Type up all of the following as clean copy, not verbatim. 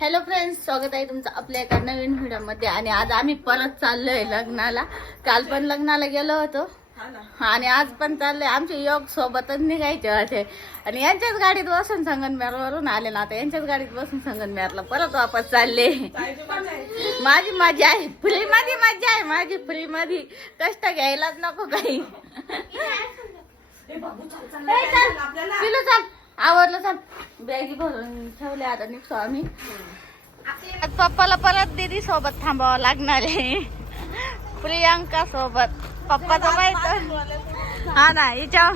Hello friends, स्वागत आहे तुमचं आपल्या एका नवीन व्हिडिओमध्ये. आणि आज आम्ही परत चाललोय लग्नाला. काल पण लग्नाला गेलो होतो आणि आज पण चाललोय. आमचे योग सोबतच निघायचे होते आणि यांच्याच गाडीत बसून संगमनेरवरून आले ना. आता यांच्याच गाडीत बसून संगमनेरला परत वापस चालले. माझी मजा आहे, फ्री मध्ये मजा आहे माझी. फ्री मध्ये कष्ट घ्यायलाच नको काही. पिलू चाल, आवरलं चाल. बॅगी भरून ठेवले, आता निघतो आम्ही. पप्पाला परत दीदी सोबत थांबावं लागणार आहे, प्रियांका सोबत. पप्पाचं माहित हा ना, हिच्या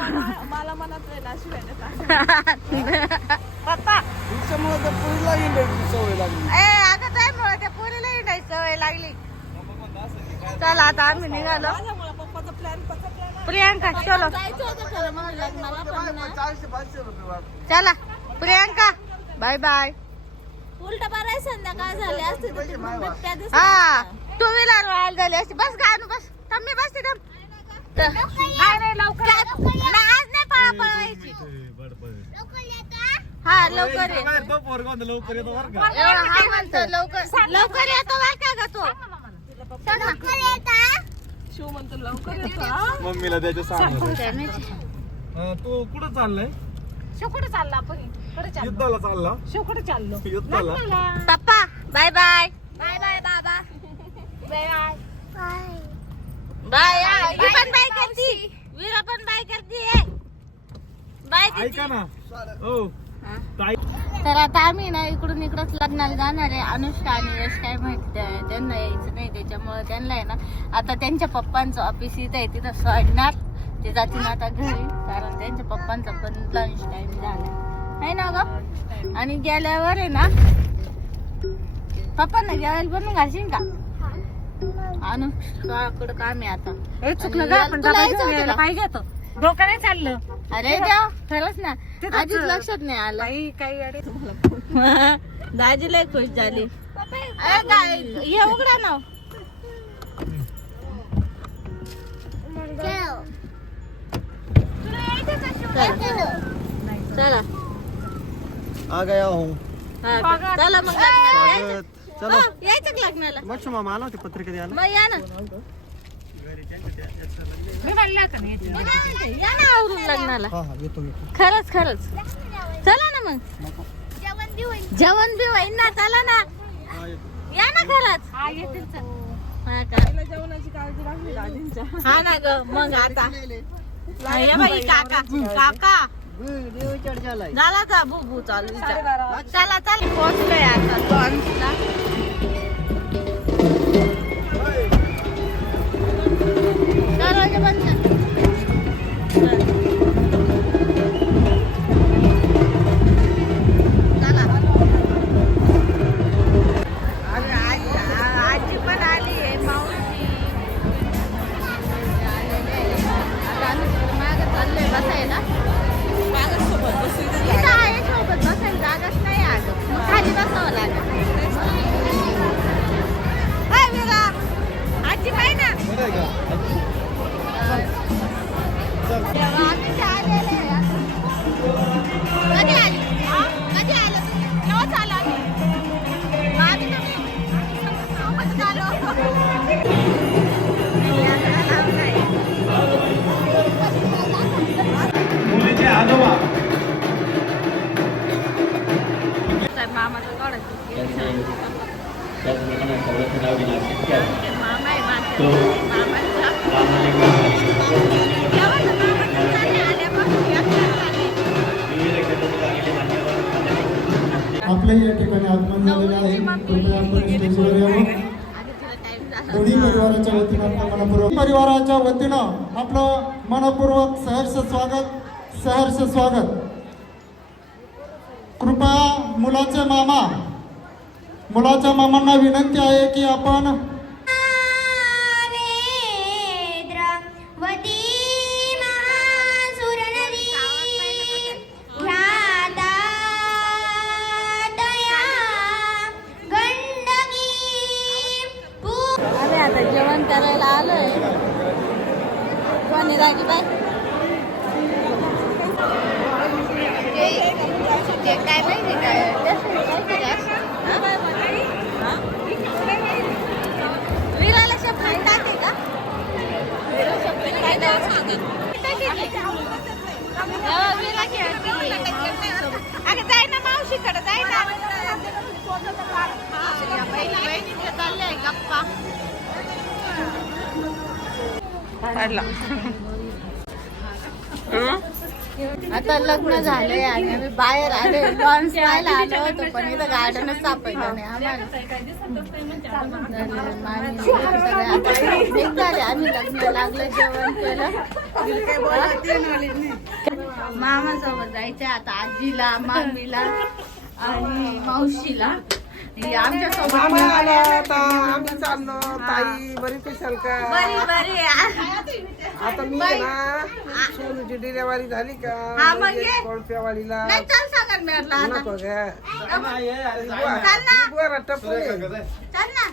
मला मनात पप्पा अगं त्यामुळे त्या पुरीला हिंडायची सवय लागली. चला आता आम्ही निघालो. प्रियांका चलो, चला प्रियांका, बाय बाय. उलट बरं संध्याकाळ झाले असते. हा, टू व्हीलर व्हायला झाली असते. बस गाणू, बस थांब, मी बसते थांब. नाही लवकर, आज नाही पळापळायची. हा लवकर ये. हा म्हणतो लवकर येतो बरं का ग तो. शिव म्हणतो लवकर येतो. मम्मीला त्याच्या सांग. तू कुठं चाललाय? शिव कुठे चालला? आपण युद्धाला चालला. शिव कुठे चाललो? युद्धाला. Papa bye bye. Bye bye बाबा. Bye bye bye. ही पण बाय करती, वीरा पण बाय करती. बाय. ऐका ना, हो तर आता आम्ही ना इकडून इकडंच लग्नाला जाणार आहे. अनुष्का आणि यश काय माहिती त्यांना यायचं नाही, त्याच्यामुळे त्यांना आहे ना आता त्यांच्या पप्पांचं ऑफिस इथं आहे, तिथं सोडणार. ते जातील आता घरी, कारण त्यांच्या पप्पांचा पण लंच टाइम झाला आहे ना ग. आणि गेल्यावर आहे ना पप्पांना जेवायला बनवून घालशील का? अनुष्काकडं काम आहे आता. हे चुकलं का? आपण पाहिजे होतं. डोकं नाही चाललं. अरे देव, खरंच ना, आधीच लक्षात नाही आलं. दाजी लय खुश झाली. हे उघडा ना. चला आ गया हूँ. चला मग चलो यायचं का लग्नाला? मग मामा आला होती पत्रिका द्यायला. मग या ना, या ना आवरून लग्नाला. येतो. खरंच खरंच चला ना मग. जेवण बी होईन ना, चला ना, या ना खरंच. हा का? जेवणाची काळजी लागली दादींच्या. हा ना ग. मग आता हे बाई, काका काका झाला का? बुबू चालू. चला चल, पोहोचलोय आता लॉन्चला. दरवाजा बंद कर. चला. आजी पण आली आहे, मावशी आलेले आहे. आता आम्ही मागं चाललोय बसायला. इथं आहे सोबत बसायला जागाच नाही. अगं मग खाली बसावं लागेल. आजी पाय ना. आम्ही आलेले आहे. कधी आली? कधी आलं? केव्हाच आलो आम्ही? सोबत आलो. मुलीचे आजोबा. मामाचं काढायचं. मामा आहे माझा. आपल्या या ठिकाणी आगमन झालेलं आहे. कृपया आपण स्टेजवर यावं. दोन्ही परिवाराच्या वतीनं आपलं मनपूर्वक परिवाराच्या वतीनं आपलं मनपूर्वक सहर्ष स्वागत. कृपया मुलाच्या मामांना विनंती आहे की आपण आता जेवण करायला आलोय. कोणी राहिली बाय? काय माहिती काय काढला. आता लग्न झालंय आणि आम्ही बाहेर आले लॉन्स पाहायला आलो होतो पण इथं गार्डनच सापडलं नाही आम्हाला. निघाले आम्ही लग्न लागलं जेवण केलं. मामासोबत जायचं आता आजीला मामीला आणि मावशीला आमच्या सोबत आम्ही चाललो ताई बरी पेशाल का बरी बरी आता मी ना सोनूची डिलेवरी झाली का हा, मग ये. कोळप्यावाडीला नाही चल सांगत मिळाला आता नको ग चल ना बुवा टप्पू चल ना.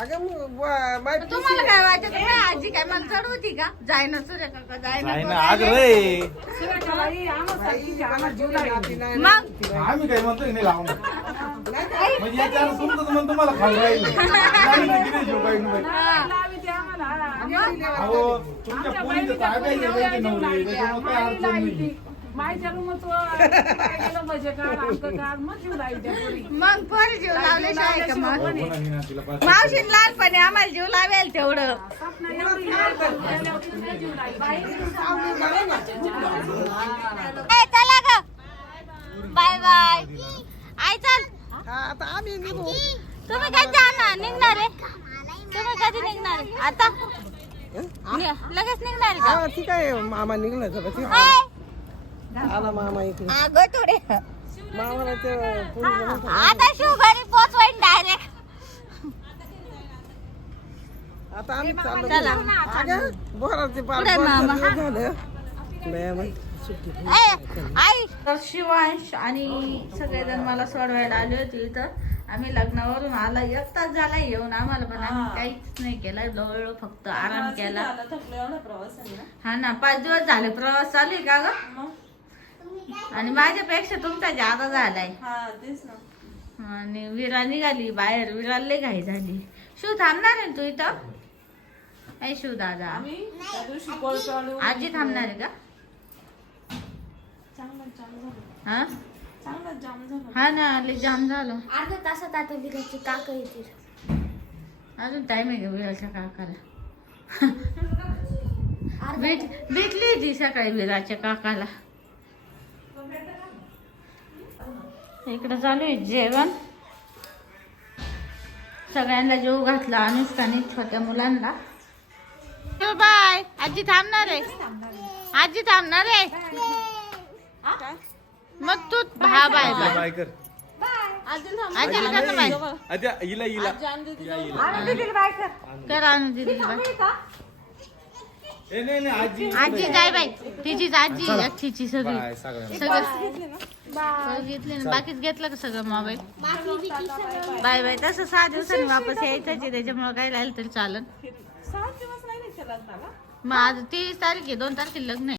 अगं माहिती तुम्हाला काय वाटत तुम्ही आजी काय मला चढवती का जायना सूर्य काका जायना मग आम्ही काय म्हणतोय नाही लावून म्हणजे याच्यावर तुमचं म्हणतो मला खाऊ राहिले अहो तुमच्या पोरीचं ताब्यात आहे त्यांचे नवरे त्याच्यामुळे काय अडचण नाही. मग पोरी जीव लावल्याशिवाय का मग मावशीन लहानपणी आम्हाला जीव लावेल तेवढं. चला ग बाय बाय आई चल. आता आम्ही निघू तुम्ही कधी जाणार निघणार आहे तुम्ही कधी निघणार आहे आता लगेच निघणार आहे का हा ठीक आहे मामा निघला तर हाय. आला मामा इकडे अगं थोडे मामाला ते पोरी म्हणत होते. आता शिव घरी पोचवाईन डायरेक्ट. आता आम्ही चाललो चला. अगं बोराचे पाच पुढे मामा. दिवस झाले बाया बाई, सुट्टी आई तर शिवांश आणि सगळेजण मला सोडवायला आले होते इथं. आम्ही लग्नावरून आला 1 तास झाला येऊन आम्हाला पण आम्ही काहीच नाही केलं जवळ फक्त आराम केला. हा ना 5 दिवस झाले प्रवास चालू आहे का ग आणि माझ्यापेक्षा तुमचा जादा झालाय. आणि विरा निघाली बाहेर विराला लई घाई झाली. शिव थांबणार आहे तू इथं ऐ शिव दादा आजी थांबणार आहे का हा हा ना लई जाम झालं. अर्ध्या तासात आता विराची काका येतील. अजून टाइम आहे का विराच्या काकाला भेटली ती सकाळी विराच्या काकाला. इकडे चालू आहे जेवण. सगळ्यांना जेव घातला अनुष्काने छोट्या मुलांना. बाय आजी थांबणार आहे आजी थांबणार आहे मग तू हा बाय बाय बाय कर आजीला कर ना बाय अच्छा हिला हिला कर आणून दिली बाय. ए नाही नाही आजी आजी जाय बाई तिचीच आजी अक्षीची सगळी बाय सगळ्यांना सगळं घेतले ना बाकीच घेतलं का सगळं मोबाईल. बाय बाय तसं 6 दिवसांनी वापस यायचंच आहे त्याच्यामुळे काय राहिलं तरी चालन. मग आज 23 तारीख आहे 2 तारखेला लग्न आहे.